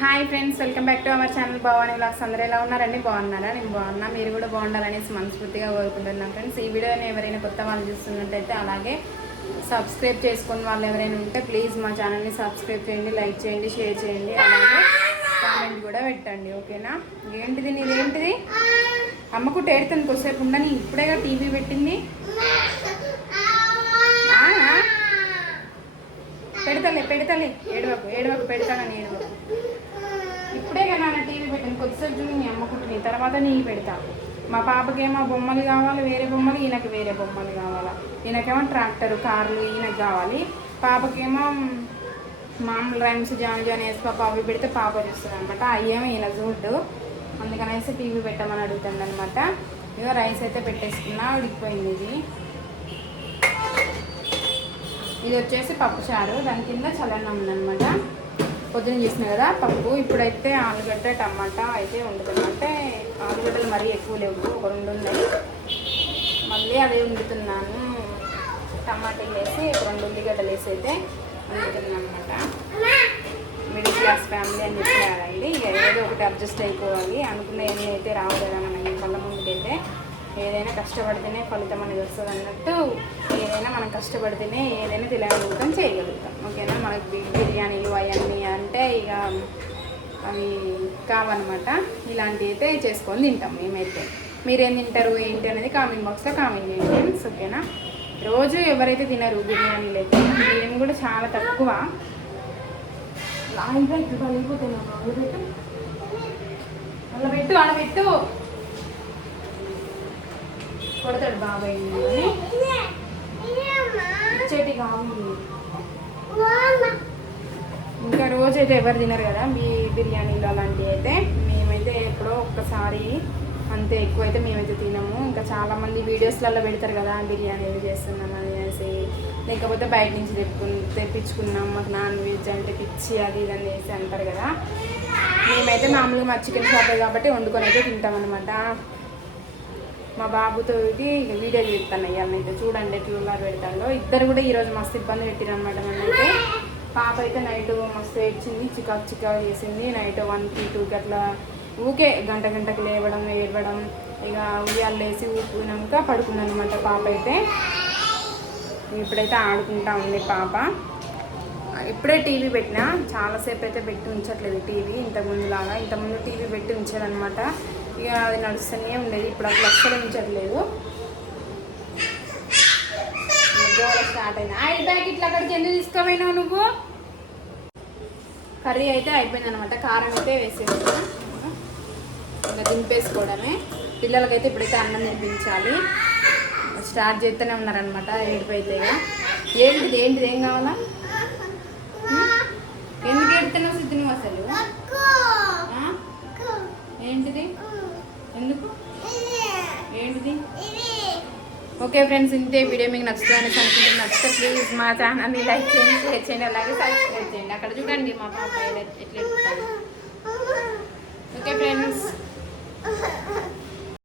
Hi friends welcome back to our channel Bhavani blogs అందరూ ఎలా ఉన్నారండి? బాగున్నారా? నేను బాగున్నా. మీరు కూడా బాగుండాలనేసి మనస్ఫూర్తిగా కోరుకుంటున్నాను ఫ్రెండ్స్ ఈ వీడియోని ఎవరైనా కొత్త వాళ్ళు చూస్తున్నట్టయితే అలాగే సబ్స్క్రైబ్ చేసుకున్న వాళ్ళు ఎవరైనా ఉంటే ప్లీజ్ మా ఛానల్ని సబ్స్క్రైబ్ చేయండి లైక్ చేయండి షేర్ చేయండి. అలాగే కామెంట్ కూడా పెట్టండి. ఓకేనా? ఏంటిది నీదేంటిది అమ్మకు టేడుతాను కొద్దిసేపు ఉండని ఇప్పుడేగా టీవీ పెట్టింది. పెడతలే ఏడవకు ఏడవకు పెడతానని ఏడవకు ఇప్పుడే కదా నా టీవీ పెట్టాను కొద్దిసేపు చూడు నీ అమ్మకుంటుంది తర్వాత నీకు పెడతా. మా పాపకేమో బొమ్మలు కావాలి వేరే బొమ్మలు ఈయనకి వేరే బొమ్మలు కావాలా. ఈయనకేమో ట్రాక్టర్ కార్లు ఈయనకు కావాలి. పాపకేమో మామూలు రైమ్స్ జాన్ జాన్ వేసి పాప అవి పెడితే పాప చూస్తుంది అనమాట అయ్యేమో ఈయన చూడ్డు. అందుకనేసి టీవీ పెట్టమని అడుగుతుంది అనమాట ఇక రైస్ అయితే పెట్టేసుకున్నా ఉడికిపోయింది ఇది. ఇది వచ్చేసి పప్పు చారు. దాని కింద చల్లన్నం ఉందన్నమాట పొద్దున చేసిన కదా పప్పు. ఇప్పుడైతే ఆలుగడ్డ టమాటా అయితే వండుతుందంటే ఆలుగడ్డలు మరీ ఎక్కువ లేవు. ఒక రెండు ఉన్నాయి. మళ్ళీ అదే వండుతున్నాను. టమాటాలు వేసి ఒక రెండు ఉల్లిగడ్డలు వేసి అయితే వండుతున్నాను అనమాట మిడిల్ క్లాస్ ఫ్యామిలీ అని చెప్పి కదండి ఏదో ఒకటి అడ్జస్ట్ అయిపోవాలి. అనుకున్న ఏమి అయితే రావు కదా. మన కళ్ళ ముందుకైతే ఏదైనా కష్టపడితేనే ఫలితం అనేది వస్తుంది అన్నట్టు ఏదైనా మనం కష్టపడితేనే ఏదైనా తెలియగలుగుతాం చేయగలుగుతాం. ఓకేనా? మనకి బిర్యానీలు అవన్నీ అంటే ఇక అవి కావన్నమాట. ఇలాంటివి అయితే చేసుకొని తింటాం మేమైతే. మీరేం తింటారు ఏంటి అనేది కామెంట్ బాక్స్లో కామెంట్ చేయండి ఫ్రెండ్స్ ఓకేనా? రోజు ఎవరైతే తినరు బిర్యానీలు అయితే బిర్యానీ కూడా చాలా తక్కువ. లాయిగా ఇప్పుడు కలిగిపోతున్నాను అలా పెట్టు పెట్టు అలా పెట్టు. కొడతాడు బాబాయ్ అని. ఇచ్చేటి ఇంకా రోజు అయితే ఎవరు తినరు కదా మీ బిర్యానీలు అలాంటివి అయితే. మేమైతే ఎప్పుడో ఒక్కసారి అంతే ఎక్కువ అయితే మేమైతే తినము. ఇంకా చాలా మంది వీడియోస్లలో పెడతారు కదా బిర్యానీలు చేస్తున్నాం అనేసి. లేకపోతే బయట నుంచి తెప్పు తెప్పించుకున్నాం మాకు నాన్ వెజ్ అంటే పిచ్చి అది ఇది అనేసి అంటారు కదా. మేమైతే మామూలుగా మా చికెన్ షాపే కాబట్టి వండుకొని అయితే తింటాం అనమాట మా బాబుతో వీడియోలు పెడతాను చెప్తాను చూడండి ఎట్లా పెడతాడో ఇద్దరు కూడా ఈరోజు మస్తు ఇబ్బంది పెట్టిరు అనమాట నన్నైతే పాప అయితే నైట్ మస్తు ఏడ్చింది చికాకు చికాకు చేసింది. నైట్ వన్కి టూకి అట్లా ఊకే గంట గంటకి లేవడం ఏడవడం. ఇక ఉయ్యాలు వేసి ఊపినాక పడుకుందనమాట పాప అయితే. ఇప్పుడైతే ఆడుకుంటా ఉంది పాప. ఇప్పుడే టీవీ పెట్టినా చాలాసేపు అయితే పెట్టి ఉంచట్లేదు టీవీ. ఇంతకుముందు లాగా ఇంతకుముందు టీవీ పెట్టి ఉంచేదనమాట ఇక అది నడుస్తూనే ఉండేది. ఇప్పుడు అసలు అస్సలు ఉంచట్లేదు. గోల స్టార్ట్ అయింది ఐదు ప్యాకెట్లు అక్కడికి ఎందుకు తీసుకోపోయినావు నువ్వు? కర్రీ అయితే అయిపోయింది అనమాట కారం అయితే వేసేసాను. ఇంకా దింపేసుకోవడమే. పిల్లలకైతే ఇప్పుడైతే అన్నం తినిపించాలి. స్టార్ట్ చేస్తూనే ఉన్నారనమాట ఏడుపు అయితే ఏంటిది? ఏంటిది? ఏం కావాలా? ఏంటిది ఎందుకు ఏంటిది ఓకే ఫ్రెండ్స్ ఇంతే వీడియో మీకు నచ్చుతుందని అనుకుంటున్నాను నచ్చితే ప్లీజ్ మా ఛానల్ని లైక్ చేయండి షేర్ చేయండి అలాగే సబ్స్క్రైబ్ చేయండి అక్కడ చూడండి మా పాప ఎట్లా ఓకే ఫ్రెండ్స్